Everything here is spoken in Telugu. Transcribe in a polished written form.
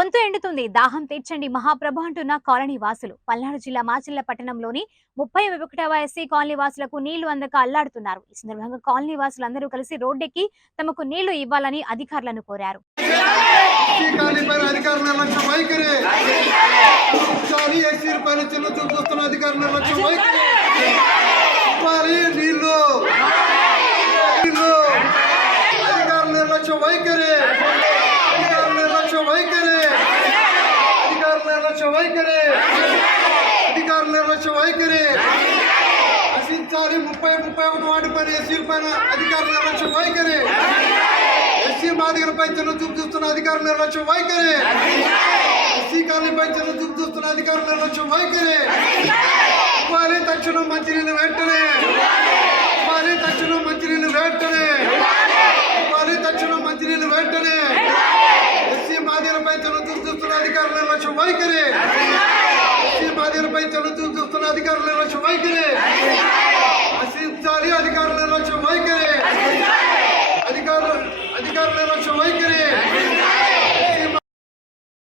గొంతు ఎండుతుంది, దాహం తీర్చండి మహాప్రభు అంటున్న కాలనీ వాసులు. పల్నాడు జిల్లా మాచిల్ల పట్టణంలోని 31వ ఎస్సీ కాలనీ వాసులకు నీళ్లు అందక అల్లాడుతున్నారు. ఈ సందర్భంగా కాలనీ వాసులందరూ కలిసి రోడ్డెక్కి తమకు నీళ్లు ఇవ్వాలని అధికారులను కోరారు. అధికారుల నిర్లక్ష్య వైఖరి నశించాలి. 31 వార్డు పైన ఎస్సీల పైన అధికారుల నిర్లక్ష్య వైఖరి, ఎస్సీ మాదిగలపై చిన్న చూపు చూస్తున్న అధికారుల నిర్లక్ష్య వైఖరి, ఎస్సీ కాలనీపై చిన్న చూపు చూస్తున్న అధికారుల నిర్లక్ష్య వైఖరి. ఇవ్వాలి తక్షణం మంచినీళ్ళు వెంటనే, ఇవ్వాలి తక్షణం మంచినీళ్ళు వెంటనే, ఇవ్వాలి తక్షణం మంచినీళ్ళు వెంటనే. ఎస్సీ మాదిగలపై చిన్న చూపు చూస్తున్న అధికారుల నిర్లక్ష్య వైఖరి, మాదిగలపై చదువు చూస్తున్న అధికారుల నిర్లక్ష్య వైఖరి నశించాలి. అధికారుల నిర్లక్ష్య వైఖరి